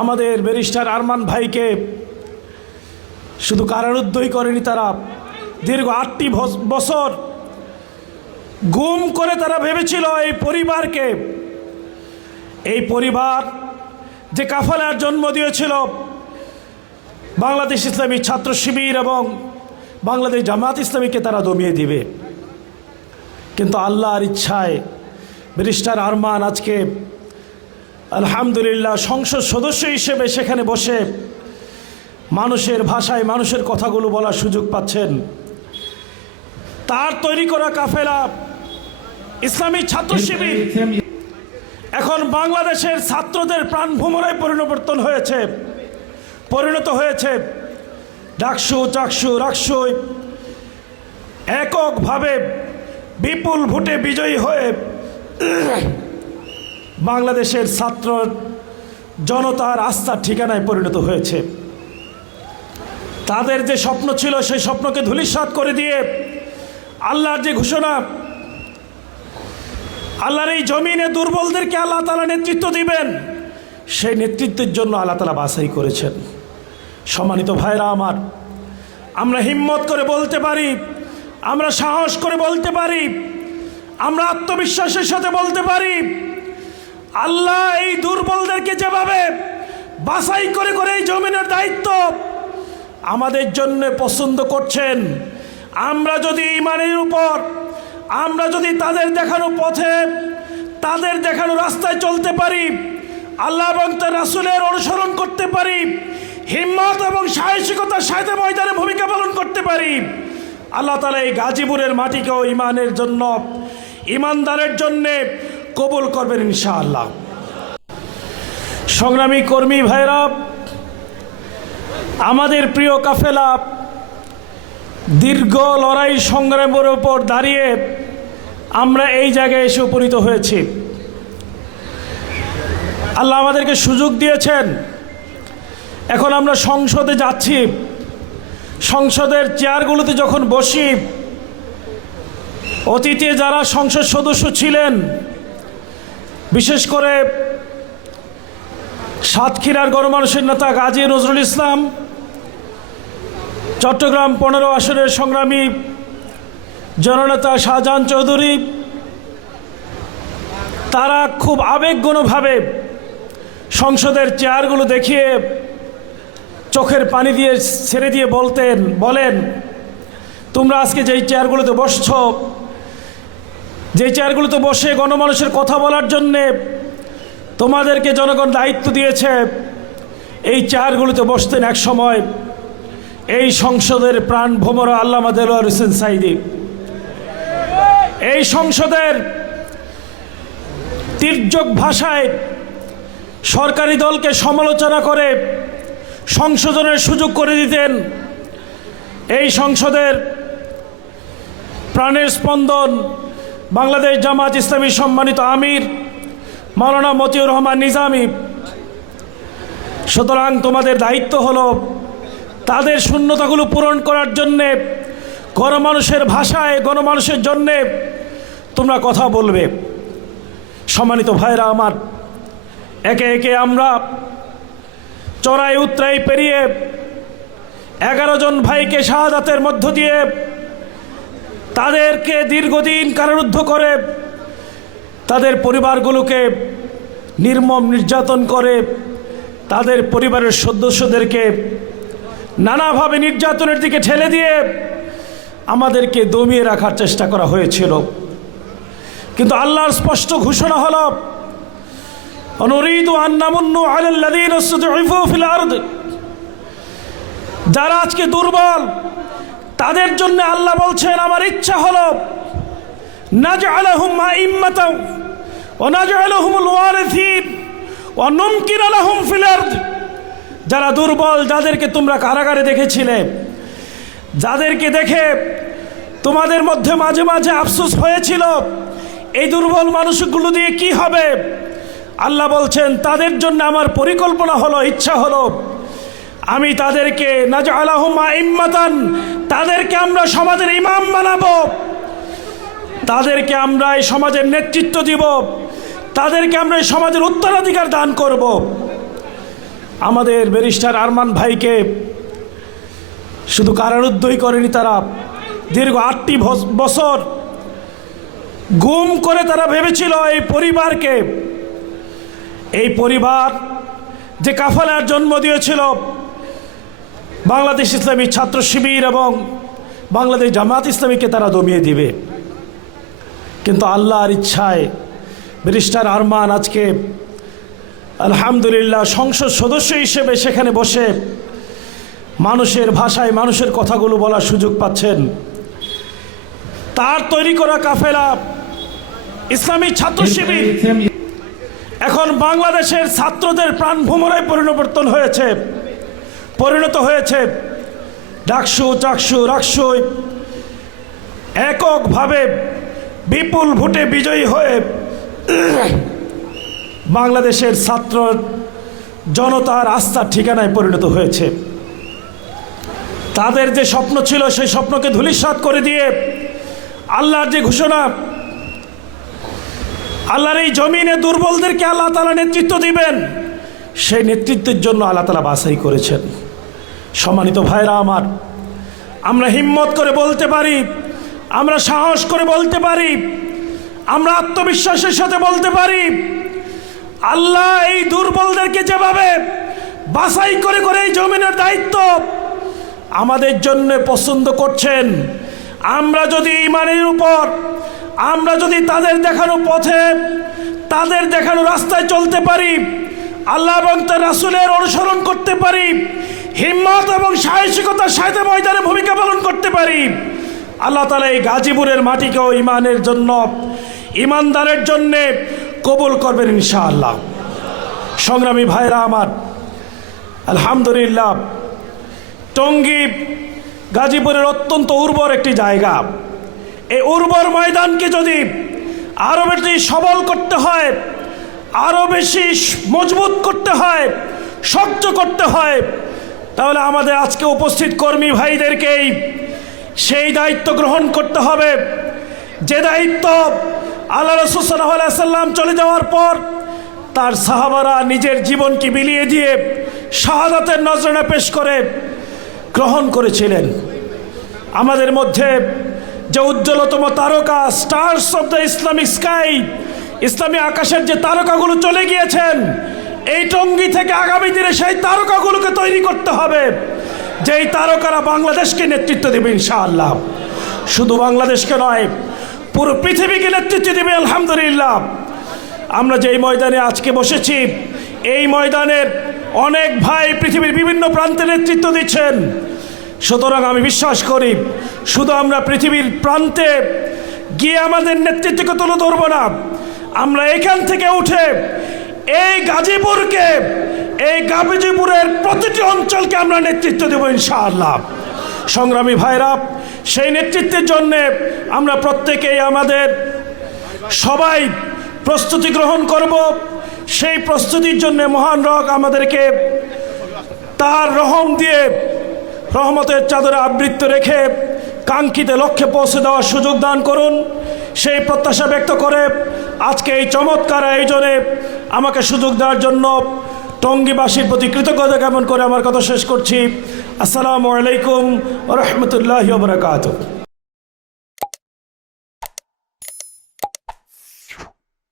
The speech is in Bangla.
আমাদের ব্যারিস্টার আরমান ভাইকে শুধু কারারুদ্ধই করেনি, তারা দীর্ঘ 8টি বছর গুম করে তারা ভেবেছিল এই পরিবার যে কাফেলার জন্ম দিয়েছিল বাংলাদেশ ইসলামী ছাত্র শিবির এবং বাংলাদেশ জামাত ইসলামীকে তারা দমিয়ে দিবে। কিন্তু আল্লাহর ইচ্ছায় ব্যারিস্টার আরমান আজকে আলহামদুলিল্লাহ সংসদ সদস্য হিসেবে সেখানে বসে মানুষের ভাষায় মানুষের কথাগুলো বলার সুযোগ পাচ্ছেন। তার তৈরি করা কাফেলা ইসলামী ছাত্র শিবির এখন বাংলাদেশের ছাত্রদের প্রাণভ্রমরায় পরিণত হয়েছে। ডাকসু চাকসু রাকসুই এককভাবে বিপুল ভোটে বিজয়ী হয়ে বাংলাদেশের ছাত্র জনতার আস্থার ঠিকানায় পরিণত হয়েছে। তাদের যে স্বপ্ন ছিল সেই স্বপ্নকে ধূলিসাৎ করে দিয়ে আল্লাহর যে ঘোষণা, আল্লাহর এই জমিনে দুর্বলদেরকে আল্লাহ তাআলা নেতৃত্ব দিবেন, সেই নেতৃত্বের জন্য আল্লাহ তাআলা বাছাই করেছেন। সম্মানিত ভাইরা আমার, আমরা হিম্মত করে বলতে পারি, আমরা সাহস করে বলতে পারি, আমরা আত্মবিশ্বাসের সাথে বলতে পারি, আল্লাহ এই দুর্বলদেরকে যেভাবে বাছাই করে করে এই জমিনের দায়িত্ব আমাদের জন্য পছন্দ করছেন, আমরা যদি ঈমানের উপর, আমরা যদি তাদের দেখানো পথে, তাদের দেখানো রাস্তায় চলতে পারি, আল্লাহ এবং তার রাসূলের অনুসরণ করতে পারি, হিম্মত এবং সাহসিকতার সাথে ময়দানে ভূমিকা পালন করতে পারি, আল্লাহ তাআলা এই গাজীপুরের মাটিকেও ঈমানের জন্য, ঈমানদারের জন্য কবুল করবেন ইনশাআল্লাহ। সংগ্রামী কর্মী ভাইরা, আমাদের প্রিয় কাফেলা দীর্ঘ লড়াই সংগ্রামের উপর দাঁড়িয়ে আমরা এই জায়গায় এসে উপনীত হয়েছি। আল্লাহ আমাদেরকে সুযোগ দিয়েছেন। এখন আমরা সংসদে যাচ্ছি। সংসদের চেয়ারগুলোতে যখন বসি, অতীতে যারা সংসদ সদস্য ছিলেন, বিশেষ করে সাতক্ষীরার গণমানুষের নেতা গাজী নজরুল ইসলাম, চট্টগ্রাম 15 আসনের সংগ্রামী জননেতা শাহজাহান চৌধুরী, তারা খুব আবেগঘনভাবে সংসদের চেয়ারগুলো দেখিয়ে চোখের পানি দিয়ে ছেড়ে দিয়ে বলেন, তোমরা আজকে যেই চেয়ারগুলোতে বসছ, যেই চেয়ারগুলোতে বসে গণমানুষের কথা বলার জন্যে তোমাদেরকে জনগণ দায়িত্ব দিয়েছে, এই চেয়ারগুলোতে বসতেন এক সময় এই সংসদের প্রাণভোমরা আল্লামা দেলোয়ার হোসেন সাঈদী। এই সংসদের তীর্যক ভাষায় সরকারি দলকে সমালোচনা করে সংশোধনের সুযোগ করে দিতেন। এই সংসদের প্রাণের স্পন্দন বাংলাদেশ জামাত ইসলামী সম্মানিত আমির মাওলানা মতিউর রহমান নিজামী। সুতরাং তোমাদের দায়িত্ব হলো তাদের শূন্যতাগুলো পূরণ করার জন্যে গণমানুষের ভাষায়, গণমানুষের জন্যে তোমরা কথা বলবে। সম্মানিত ভাইরা আমার, একে একে আমরা চড়াই উতরাই পেরিয়ে 11 জন ভাইকে শাহাদাতের মধ্য দিয়ে তাদেরকে দীর্ঘদিন কারারুদ্ধ করে তাদের পরিবারগুলোকে নির্মম নির্যাতন করে তাদের পরিবারের সদস্যদেরকে নানাভাবে নির্যাতনের দিকে ঠেলে দিয়ে আমাদেরকে দমিয়ে রাখার চেষ্টা করা হয়েছিল। কিন্তু আল্লাহর স্পষ্ট ঘোষণা হলো, অনুরিদু আন নামুন্নু আলাল্লাযীনা ইসতুদঈফু ফিল আরদ। যারা আজকে দুর্বল তাদের জন্য আল্লাহ বলছেন, আমার ইচ্ছা হলো নাজআলাহুম আইম্মাতাও ওয়া নাজআলুহুমুল ওয়ারিসিন ওয়া নুমকিনা লাহুম ফিল আরদ। যারা দুর্বল, যাদেরকে তোমরা কারাগারে দেখেছিলে, যাদেরকে দেখে তোমাদের মধ্যে মাঝে মাঝে আফসোস হয়েছিল এই দুর্বল মানুষগুলো দিয়ে কি হবে, আল্লাহ বলছেন তাদের জন্য আমার পরিকল্পনা হলো, ইচ্ছা হলো, আমি তাদেরকে নাজআলাহুম আইম্মাতান, তাদেরকে আমরা সমাজের ইমাম বানাবো, তাদেরকে আমরা এই সমাজের নেতৃত্ব দিব, তাদেরকে আমরা এই সমাজের উত্তরাধিকার দান করব। আমাদের ব্যারিস্টার আরমান ভাইকে শুধু কারারুদ্ধই করেনি, তারা দীর্ঘ 8টি বছর গুম করে তারা ভেবেছিল এই পরিবার যে কাফেলার জন্ম দিয়েছিল বাংলাদেশ ইসলামী ছাত্র শিবির এবং বাংলাদেশ জামাত ইসলামীকে তারা দমিয়ে দিবে। কিন্তু আল্লাহর ইচ্ছায় ব্যারিস্টার আরমান আজকে আলহামদুলিল্লাহ সংসদ সদস্য হিসেবে সেখানে বসে মানুষের ভাষায় মানুষের কথাগুলো বলার সুযোগ পাচ্ছেন। তার তৈরি করা কাফেলা ইসলামী ছাত্র শিবির এখন বাংলাদেশের ছাত্রদের প্রাণভ্রমরায় পরিণত হয়েছে। ডাকসু চাকসু রাকসুই এককভাবে বিপুল ভোটে বিজয়ী হয়ে বাংলাদেশের ছাত্র জনতার আস্থার ঠিকানায় পরিণত হয়েছে। তাদের যে স্বপ্ন ছিল সেই স্বপ্নকে ধূলিসাৎ করে দিয়ে আল্লাহর যে ঘোষণা, আল্লাহর এই জমিনে দুর্বলদেরকে আল্লাহ তাআলা নেতৃত্ব দিবেন, সেই নেতৃত্বের জন্য আল্লাহ তাআলা বাছাই করেছেন। সম্মানিত ভাইরা আমার, আমরা হিম্মত করে বলতে পারি, আমরা সাহস করে বলতে পারি, আমরা আত্মবিশ্বাসের সাথে বলতে পারি, আল্লাহ এই দুর্বলদেরকে যেভাবে বাছাই করে করে এই জমিনের দায়িত্ব আমাদের জন্য পছন্দ করছেন, আমরা যদি ঈমানের উপর, আমরা যদি তাদের দেখানো পথে, তাদের দেখানো রাস্তায় চলতে পারি, আল্লাহ এবং তার রাসূলের অনুসরণ করতে পারি, হিম্মত এবং সাহসিকতার সাথে ময়দানে ভূমিকা পালন করতে পারি, আল্লাহ তাআলা এই গাজীপুরের মাটিকেও ঈমানের জন্য, ঈমানদারের জন্যে কবুল করবেন ইনশাআল্লাহ। সংগ্রামী ভাইরা আমার, আলহামদুলিল্লাহ টঙ্গী গাজীপুরের অত্যন্ত উর্বর একটি জায়গা। এই উর্বর ময়দানকে যদি আরও বেশি সবল করতে হয়, আরও বেশি মজবুত করতে হয়, শক্ত করতে হয়, তাহলে আমাদের আজকে উপস্থিত কর্মী ভাইদেরকেই সেই দায়িত্ব গ্রহণ করতে হবে, যে দায়িত্ব আল্লাহ রাসূল সাল্লাল্লাহু আলাইহি ওয়াসাল্লাম চলে যাওয়ার পর তার সাহাবারা নিজের জীবনকে বিলিয়ে দিয়ে শাহাদাতের নজরানা পেশ করে গ্রহণ করেছিলেন। আমাদের মধ্যে যে উজ্জ্বলতম তারকা, stars of the Islamic sky, ইসলামী আকাশের যে তারকাগুলো চলে গিয়েছেন, এই টঙ্গী থেকে আগামী দিনে সেই তারকাগুলোকে তৈরি করতে হবে, যেই তারকারা বাংলাদেশকে নেতৃত্ব দেবে ইনশাআল্লাহ। শুধু বাংলাদেশকে নয়, পুরো পৃথিবীকে নেতৃত্ব দেবে আলহামদুলিল্লাহ। আমরা যেই ময়দানে আজকে বসেছি, এই ময়দানের অনেক ভাই পৃথিবীর বিভিন্ন প্রান্তে নেতৃত্ব দিচ্ছেন। সুতরাং আমি বিশ্বাস করি, শুধু আমরা পৃথিবীর প্রান্তে গিয়ে আমাদের নেতৃত্বকে তুলে ধরব না, আমরা এখান থেকে উঠে এই গাজীপুরের প্রতিটি অঞ্চলকে আমরা নেতৃত্ব দেব ইনশাআল্লাহ। সংগ্রামী ভাইরা, সেই নেতৃত্বের জন্যে আমরা প্রত্যেকেই আমাদের সবাই প্রস্তুতি গ্রহণ করব। সেই প্রস্তুতির জন্য মহান রব আমাদেরকে তার রহম দিয়ে, রহমতের চাদরে আবৃত রেখে কাঙ্ক্ষিত লক্ষ্যে পৌঁছে দেওয়ার সুযোগ দান করুন, সেই প্রত্যাশা ব্যক্ত করে আজকে এই চমৎকার আয়োজনে আমাকে সুযোগ দেওয়ার জন্য টঙ্গীবাসীর প্রতি কৃতজ্ঞতা জ্ঞাপন করে আমার কথা শেষ করছি। আসসালামু আলাইকুম ওয়া রাহমাতুল্লাহি ওয়া বারাকাতুহু।